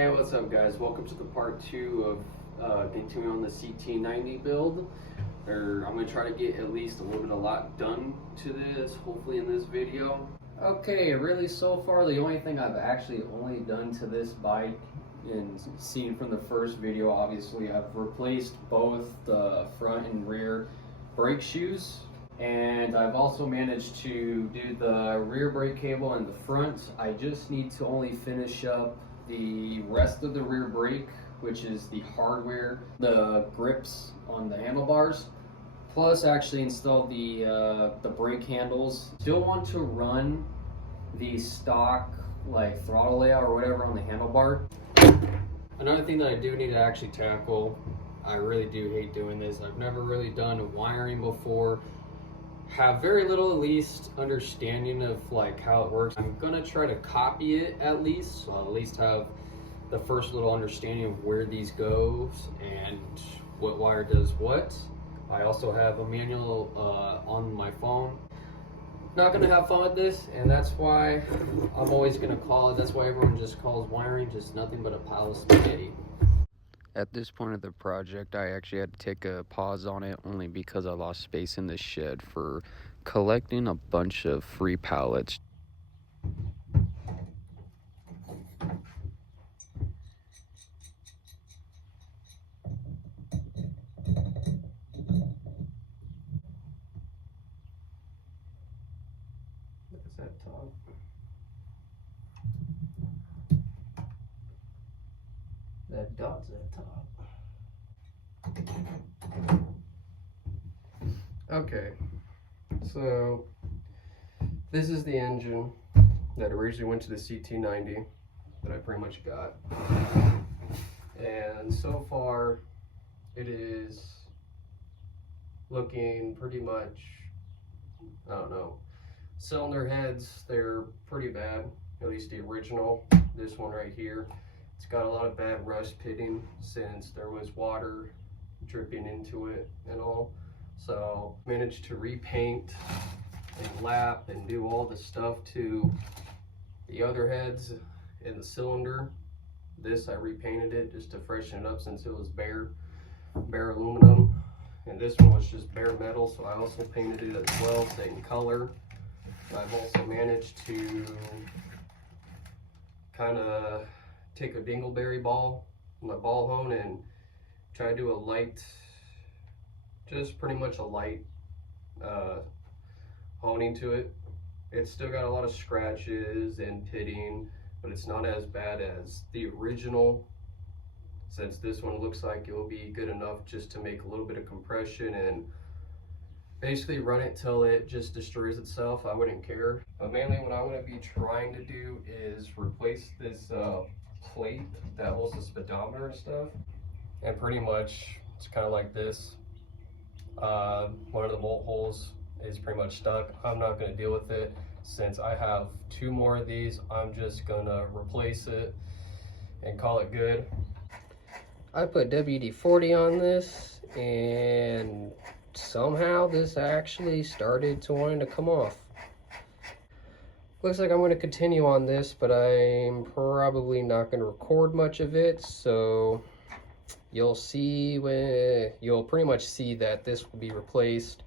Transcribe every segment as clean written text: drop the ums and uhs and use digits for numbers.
Hey, what's up guys? Welcome to the part 2 of continuing on the CT90 build. I'm going to try to get at least a lot done to this, hopefully in this video. Okay, really so far the only thing I've actually done to this bike, and seen from the first video, obviously I've replaced both the front and rear brake shoes. And I've also managed to do the rear brake cable in the front. I just need to only finish up the rest of the rear brake, which is the hardware, the grips on the handlebars, plus actually install the brake handles. Still want to run the stock like throttle layout or whatever on the handlebar. Another thing that I do need to actually tackle, I really do hate doing this, I've never really done wiring before, have very little at least understanding of like how it works. I'm gonna try to copy it at least, so I'll at least have the first little understanding of where these goes and what wire does what. I also have a manual on my phone. Not gonna have fun with this, and that's why I'm always gonna call it, that's why everyone just calls wiring just nothing but a pile of spaghetti. At this point of the project, I actually had to take a pause on it only because I lost space in the shed for collecting a bunch of free pallets. That's that top. That dot's at top. Okay, so this is the engine that originally went to the CT90 that I pretty much got. And so far it is looking pretty much, I don't know, cylinder heads, they're pretty bad, at least the original. This one right here, it's got a lot of bad rust pitting since there was water dripping into it and all. So managed to repaint and lap and do all the stuff to the other heads in the cylinder. This I repainted it just to freshen it up since it was bare aluminum, and this one was just bare metal, so I also painted it as well, same color. I've also managed to kind of take a dingleberry ball, my ball hone, and try to do a light, just pretty much a light honing to it. It's still got a lot of scratches and pitting, but it's not as bad as the original, since this one looks like it will be good enough just to make a little bit of compression and basically run it till it just destroys itself. I wouldn't care. But mainly what I'm going to be trying to do is replace this plate that holds the speedometer and stuff. And pretty much it's kind of like this. One of the bolt holes is pretty much stuck. I'm not going to deal with it since I have 2 more of these. I'm just gonna replace it and call it good. I put WD-40 on this, and somehow this actually started to wanting to come off. Looks like I'm going to continue on this, but I'm probably not going to record much of it, so you'll pretty much see that this will be replaced,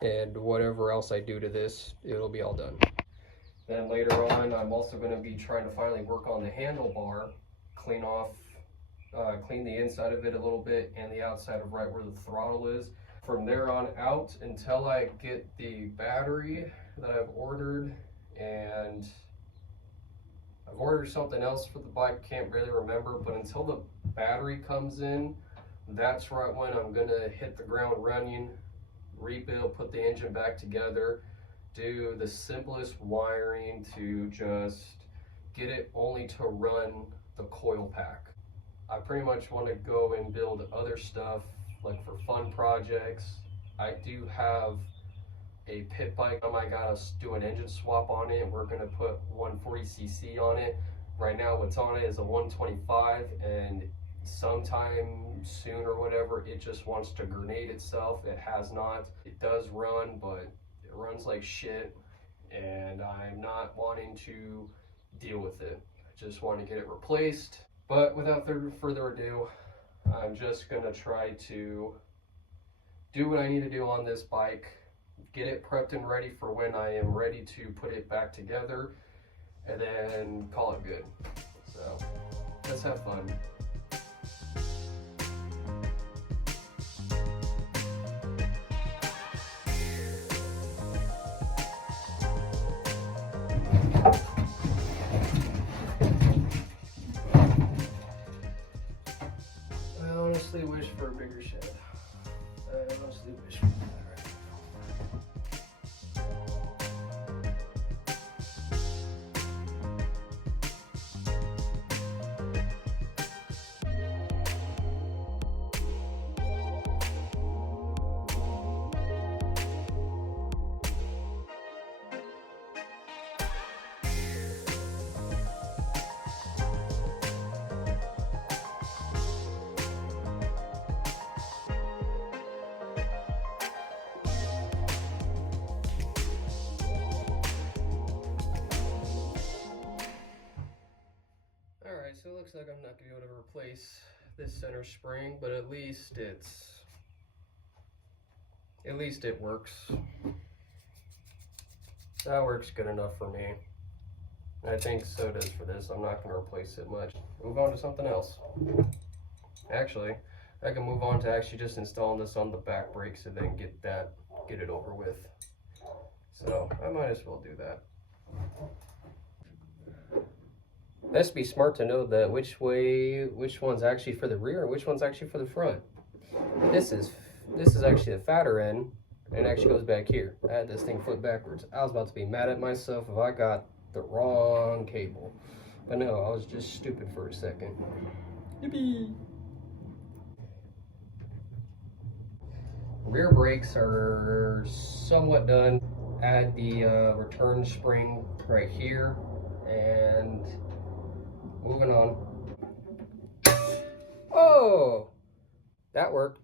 and whatever else I do to this, it'll be all done. Then later on, I'm also going to be trying to finally work on the handlebar, clean the inside of it a little bit and the outside of right where the throttle is. From there on out, until I get the battery that I've ordered, and I've ordered something else for the bike, can't really remember, but until the battery comes in, that's right when I'm going to hit the ground running, rebuild, put the engine back together, do the simplest wiring to just get it only to run the coil pack. I pretty much want to go and build other stuff like for fun projects. I do have a pit bike. I gotta do an engine swap on it. We're gonna put 140cc on it. Right now what's on it is a 125, and sometime soon or whatever it just wants to grenade itself. It has not. It does run, but it runs like shit, and I'm not wanting to deal with it. I just want to get it replaced. But without further ado, I'm just gonna try to do what I need to do on this bike, get it prepped and ready for when I am ready to put it back together, and then call it good. So let's have fun. I honestly wish for a bigger shed. I honestly wish for that right Alright, so it looks like I'm not going to be able to replace this center spring, but at least it works. That works good enough for me. I think so does for this. I'm not going to replace it much. Move on to something else. Actually, I can move on to actually just installing this on the back brakes and then get it over with. So I might as well do that. Best be smart to know that which one's actually for the rear and which one's actually for the front. This is actually the fatter end and it actually goes back here. I had this thing flipped backwards. I was about to be mad at myself if I got the wrong cable. But no, I was just stupid for a second. Yippee! Rear brakes are somewhat done. Add the return spring right here and moving on. Oh, that worked.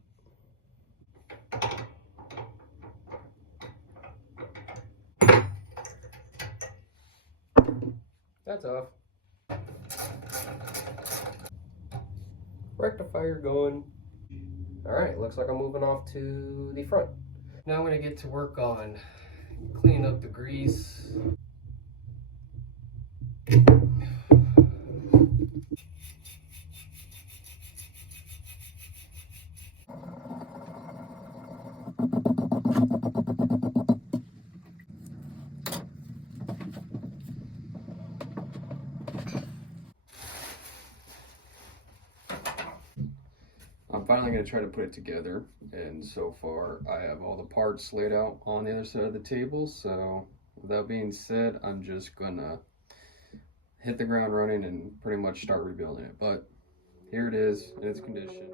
That's off. Rectifier going. All right, looks like I'm moving off to the front. Now I'm gonna get to work on cleaning up the grease. I'm finally going to try to put it together, and so far I have all the parts laid out on the other side of the table. So with that being said, I'm just gonna hit the ground running and pretty much start rebuilding it. But here it is in its condition.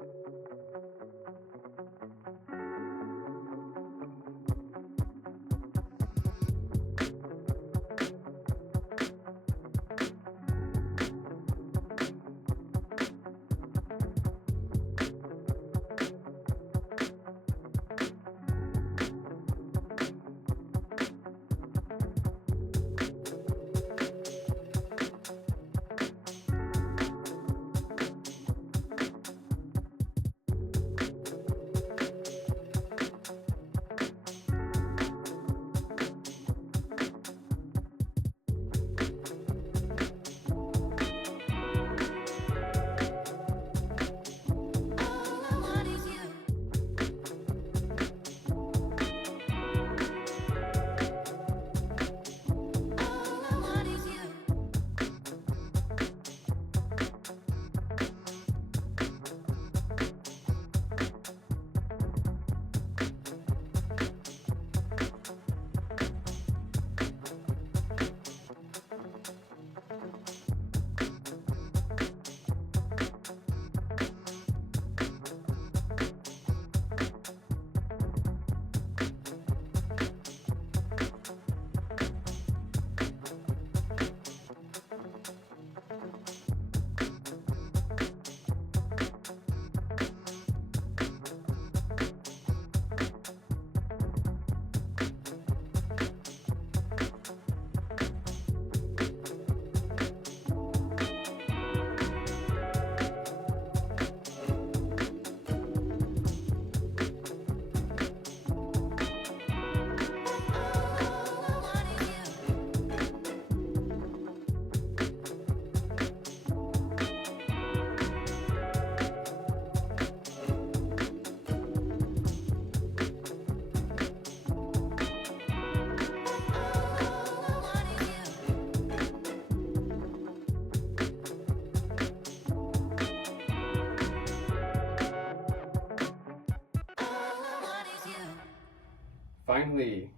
finally,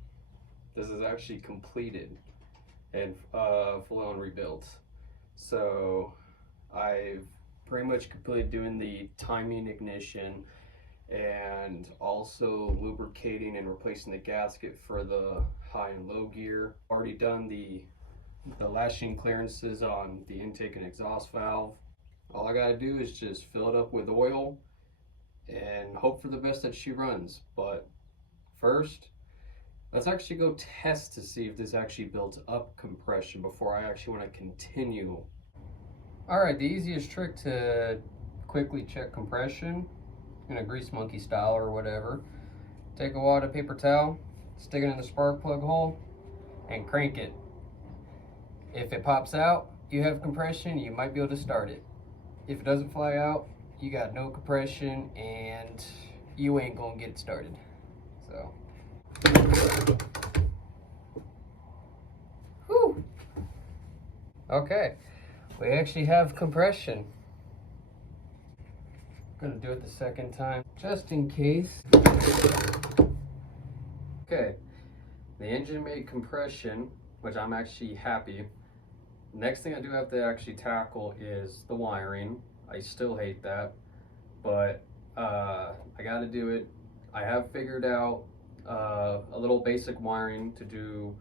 this is actually completed and fully on rebuilt. So I've pretty much completed doing the timing ignition and also lubricating and replacing the gasket for the high and low gear. Already done the lashing clearances on the intake and exhaust valve. All I gotta do is just fill it up with oil and hope for the best that she runs. But first, let's actually go test to see if this actually builds up compression before I actually want to continue. Alright, the easiest trick to quickly check compression in a grease monkey style or whatever, take a wad of paper towel, stick it in the spark plug hole, and crank it. If it pops out, you have compression, you might be able to start it. If it doesn't fly out, you got no compression and you ain't gonna get it started. So. Whew. Okay, we actually have compression. I'm gonna do it the second time, just in case. Okay, the engine made compression, which I'm actually happy. Next thing I do have to actually tackle is the wiring. I still hate that, but I gotta do it. I have figured out a little basic wiring to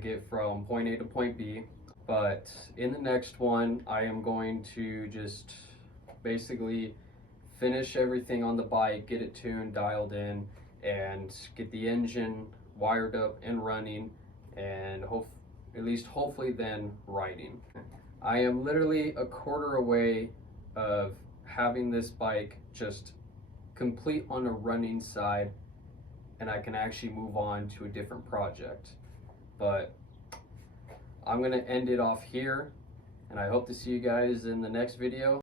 get from point A to point B, but in the next one I am going to just basically finish everything on the bike, get it tuned, dialed in, and get the engine wired up and running, and hopefully then riding. I am literally a quarter away of having this bike just complete on a running side, and I can actually move on to a different project. But I'm gonna end it off here, and I hope to see you guys in the next video.